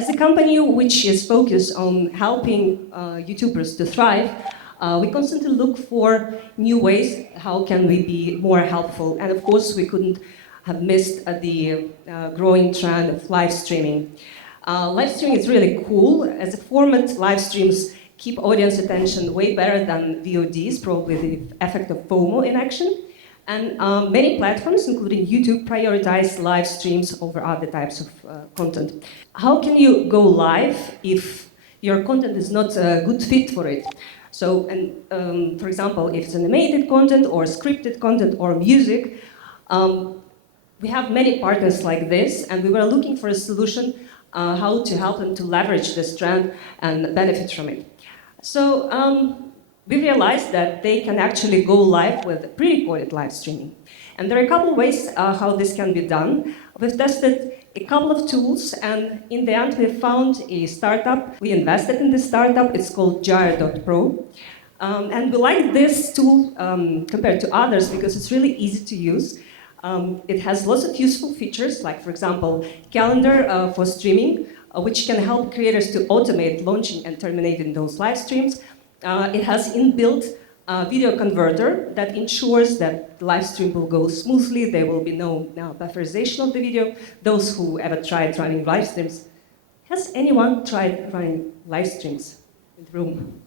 as a company which is focused on helping YouTubers to thrive, we constantly look for new ways how can we be more helpful. And of course, we couldn't have missed the growing trend of live streaming. Live streaming is really cool. As a format, live streams keep audience attention way better than VODs, probably the effect of FOMO in action. And many platforms, including YouTube, prioritize live streams over other types of content. How can you go live if your content is not a good fit for it? So, for example, if it's animated content or scripted content or music, we have many partners like this, and we were looking for a solution how to help them to leverage this trend and benefit from it. So we realized that they can actually go live with pre-recorded live streaming. And there are a couple of ways how this can be done. We've tested a couple of tools, and in the end we found a startup. We invested in this startup. It's called Gyre.Pro. And we like this tool compared to others because it's really easy to use. It has lots of useful features, like, for example, calendar for streaming, which can help creators to automate launching and terminating those live streams. It has inbuilt video converter that ensures that the live stream will go smoothly. There will be no bufferization of the video. Those who ever tried running live streams, has anyone tried running live streams in the room?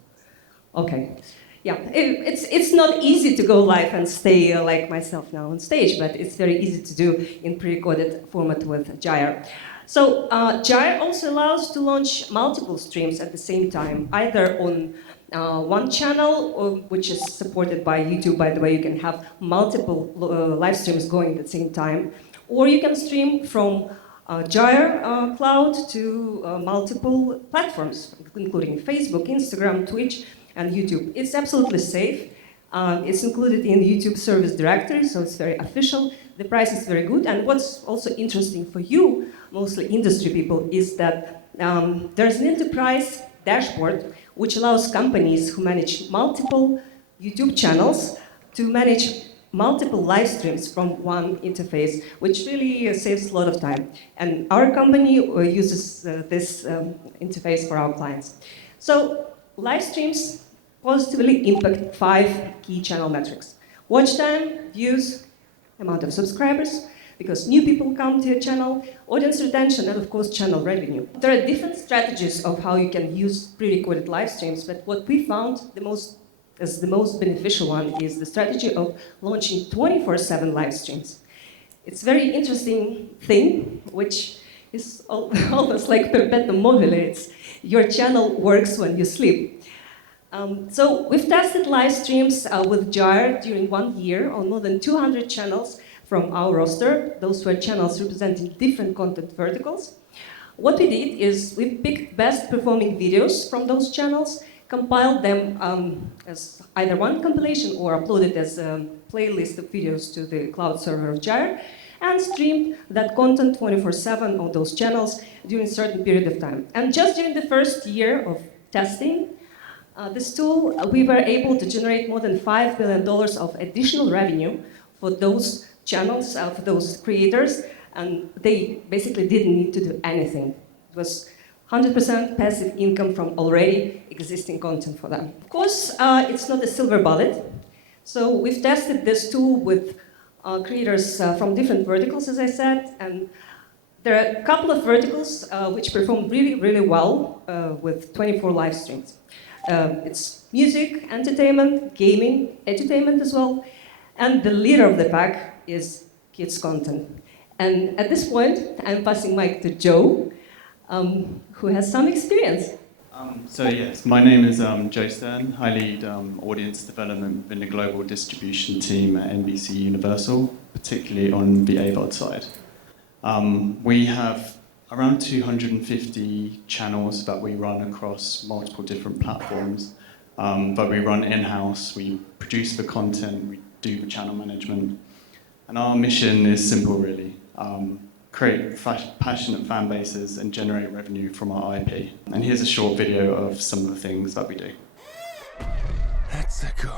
Okay. Yeah, it's not easy to go live and stay like myself now on stage, but it's very easy to do in pre-recorded format with Gyre. So Gyre also allows to launch multiple streams at the same time, either on one channel, which is supported by YouTube, by the way. You can have multiple live streams going at the same time, or you can stream from Gyre cloud to multiple platforms, including Facebook, Instagram, Twitch, and YouTube. It's absolutely safe. It's included in the YouTube service directory, so it's very official. The price is very good, and what's also interesting for you, mostly industry people, is that there's an enterprise dashboard which allows companies who manage multiple YouTube channels to manage multiple live streams from one interface, which really saves a lot of time. And our company uses this interface for our clients. So live streams positively impact 5 key channel metrics: watch time, views, amount of subscribers, because new people come to your channel, audience retention, and of course channel revenue. There are different strategies of how you can use pre-recorded live streams, but what we found as the most beneficial one is the strategy of launching 24/7 live streams. It's a very interesting thing, which is almost like perpetuum mobile. Your channel works when you sleep. So we've tested live streams with Gyre during 1 year on more than 200 channels from our roster. Those were channels representing different content verticals. What we did is we picked best performing videos from those channels, compiled them as either one compilation or uploaded as a playlist of videos to the cloud server of Gyre, and streamed that content 24/7 on those channels during a certain period of time. And just during the first year of testing this tool, we were able to generate more than $5 billion of additional revenue for those channels, for those creators, and they basically didn't need to do anything. It was 100% passive income from already existing content for them. Of course, it's not a silver bullet. So we've tested this tool with creators from different verticals, as I said, and there are a couple of verticals which perform really, really well with 24 live streams. It's music, entertainment, gaming, edutainment as well, and the leader of the pack is kids content. And at this point, I'm passing mic to Joe, who has some experience. So yes, my name is Joe Stern. I lead audience development within the global distribution team at NBC Universal, particularly on the AVOD side. We have around 250 channels that we run across multiple different platforms, but we run in-house, we produce the content, we do the channel management, and our mission is simple really. Create passionate fan bases and generate revenue from our IP. And here's a short video of some of the things that we do. Let's go.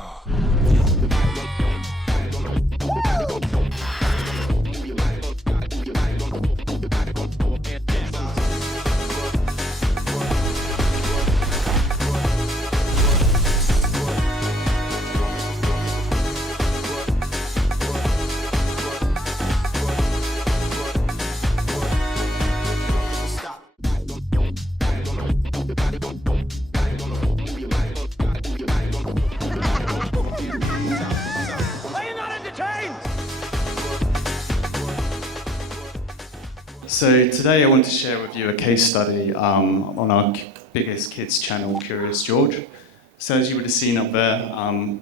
So today I want to share with you a case study on our biggest kids channel, Curious George. So as you would have seen up there,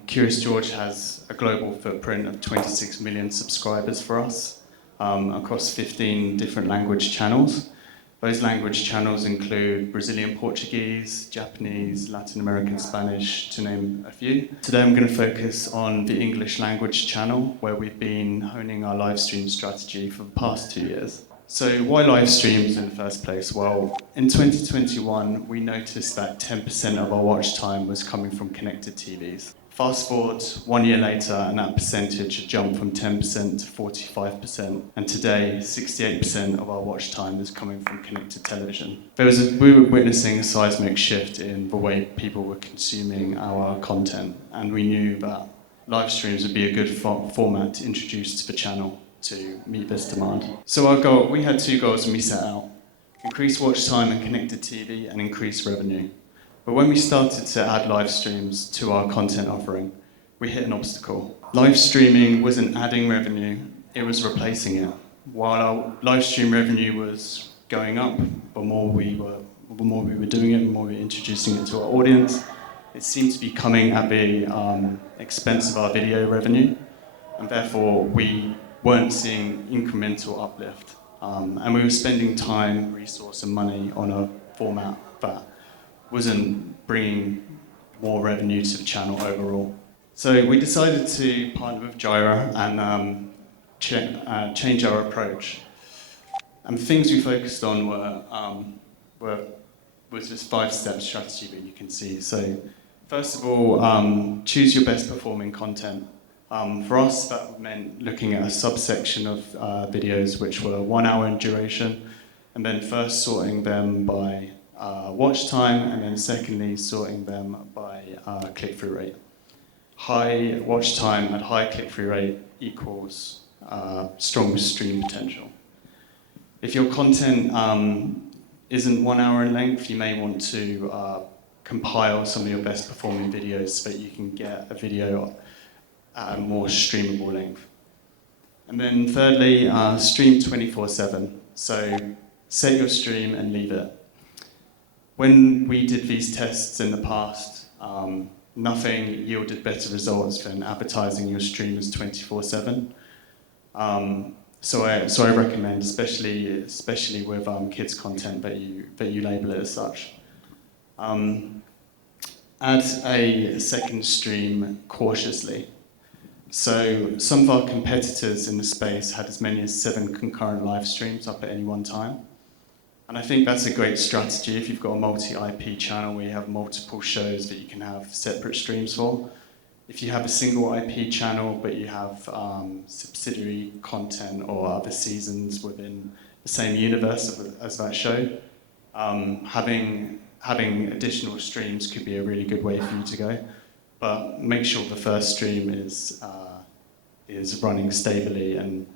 Curious George has a global footprint of 26 million subscribers for us across 15 different language channels. Those language channels include Brazilian Portuguese, Japanese, Latin American Spanish, to name a few. Today I'm going to focus on the English language channel, where we've been honing our live stream strategy for the past 2 years. So why live streams in the first place? Well, in 2021, we noticed that 10% of our watch time was coming from connected TVs. Fast forward 1 year later, and that percentage had jumped from 10% to 45%. And today, 68% of our watch time is coming from connected television. We were witnessing a seismic shift in the way people were consuming our content, and we knew that live streams would be a good format to introduce to the channel to meet this demand. So we had 2 goals when we set out: increase watch time and connected TV, and increase revenue. But when we started to add live streams to our content offering, we hit an obstacle. Live streaming wasn't adding revenue, it was replacing it. While our live stream revenue was going up, the more we were doing it, the more we were introducing it to our audience, it seemed to be coming at the expense of our video revenue, and therefore we weren't seeing incremental uplift. And we were spending time, resource and money on a format that wasn't bringing more revenue to the channel overall. So we decided to partner with GYRE and change our approach. And the things we focused on was this 5-step strategy that you can see. So first of all, choose your best performing content. For us, that meant looking at a subsection of videos which were 1 hour in duration, and then first sorting them by watch time, and then secondly sorting them by click-through rate. High watch time and high click-through rate equals strong stream potential. If your content isn't 1 hour in length, you may want to compile some of your best performing videos so that you can get a video at a more streamable length. And then thirdly, stream 24/7. So set your stream and leave it. When we did these tests in the past, nothing yielded better results than advertising your streamers 24/7. So I recommend, especially with kids content, that you label it as such. Add a second stream cautiously. So some of our competitors in the space had as many as 7 concurrent live streams up at any one time. And I think that's a great strategy if you've got a multi-IP channel where you have multiple shows that you can have separate streams for. If you have a single IP channel but you have subsidiary content or other seasons within the same universe as that show, having additional streams could be a really good way for you to go. But make sure the first stream is running stably and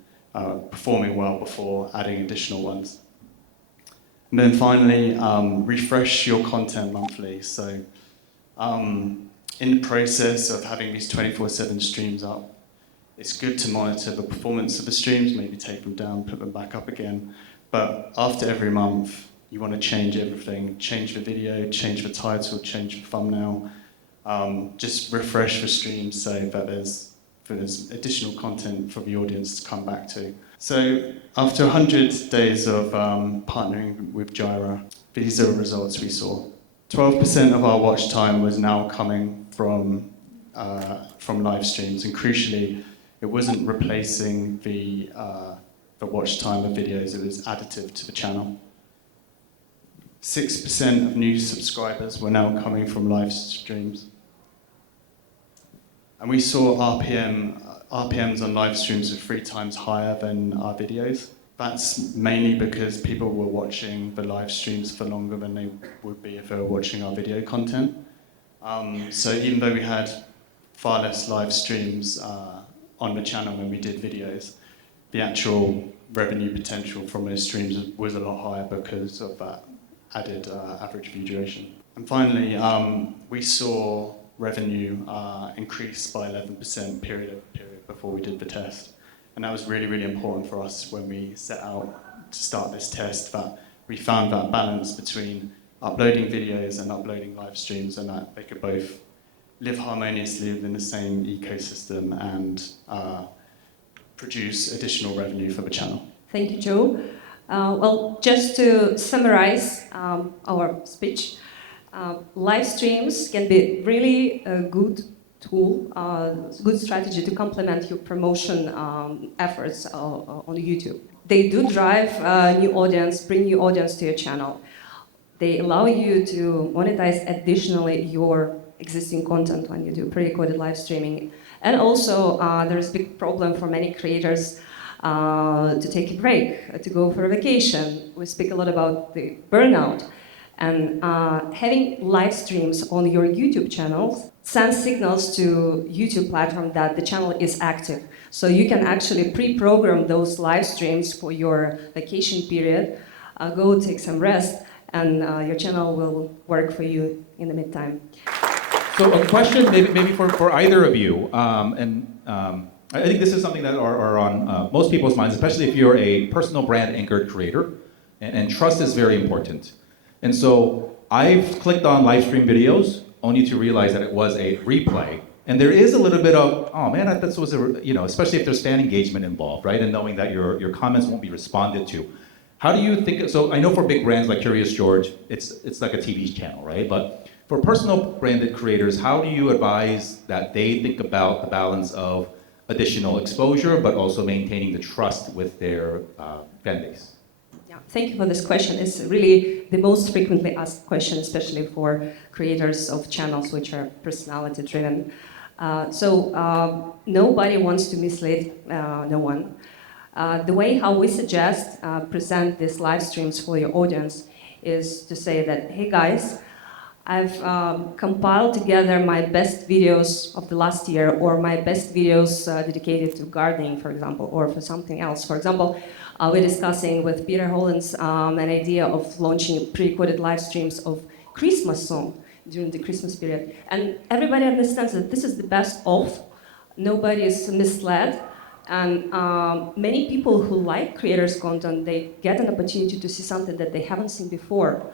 performing well before adding additional ones. And then finally, refresh your content monthly. So in the process of having these 24/7 streams up, it's good to monitor the performance of the streams, maybe take them down, put them back up again. But after every month, you want to change everything. Change the video, change the title, change the thumbnail. Just refresh the streams so that there's additional content for the audience to come back to. So after 100 days of partnering with GYRE, these are the results we saw. 12% of our watch time was now coming from live streams, and crucially, it wasn't replacing the watch time of videos, it was additive to the channel. 6% of new subscribers were now coming from live streams. And we saw RPMs on live streams were 3 times higher than our videos. That's mainly because people were watching the live streams for longer than they would be if they were watching our video content. So even though we had far less live streams on the channel when we did videos, the actual revenue potential from those streams was a lot higher because of that added average view duration. And finally, we saw revenue increase by 11% period over period before we did the test. And that was really, really important for us when we set out to start this test that we found that balance between uploading videos and uploading live streams, and that they could both live harmoniously within the same ecosystem and produce additional revenue for the channel. Thank you, Joe. Well, just to summarize our speech, live streams can be really a good tool, good strategy to complement your promotion efforts on YouTube. They do drive new audience, bring new audience to your channel. They allow you to monetize additionally your existing content when you do pre-recorded live streaming. And also, there's a big problem for many creators to take a break, to go for a vacation. We speak a lot about the burnout. And having live streams on your YouTube channel sends signals to YouTube platform that the channel is active. So you can actually pre-program those live streams for your vacation period, go take some rest, and your channel will work for you in the meantime. So a question maybe for either of you, I think this is something that are on most people's minds, especially if you're a personal brand anchored creator, and trust is very important. And so I've clicked on live stream videos only to realize that it was a replay. And there is a little bit of, oh man, that was especially if there's fan engagement involved, right? And knowing that your comments won't be responded to. How do you think, so I know for big brands like Curious George, it's like a TV channel, right? But for personal branded creators, how do you advise that they think about the balance of additional exposure, but also maintaining the trust with their fan base? Yeah, thank you for this question. It's really the most frequently asked question, especially for creators of channels which are personality driven. Nobody wants to mislead no one. The way how we suggest present these live streams for your audience is to say that, hey guys, I've compiled together my best videos of the last year, or my best videos dedicated to gardening, for example, or for something else. For example, we're discussing with Peter Hollins an idea of launching pre-recorded live streams of Christmas song during the Christmas period. And everybody understands that this is the best of, nobody is misled, and many people who like creators' content, they get an opportunity to see something that they haven't seen before.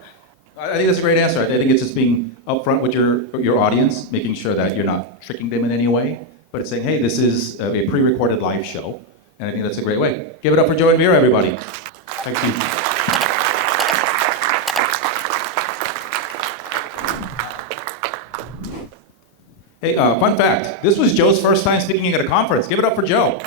I think that's a great answer. I think it's just being upfront with your audience, making sure that you're not tricking them in any way, but it's saying, hey, this is a pre-recorded live show, and I think that's a great way. Give it up for Joe and Vera, everybody. Thank you. Hey, fun fact, this was Joe's first time speaking at a conference. Give it up for Joe.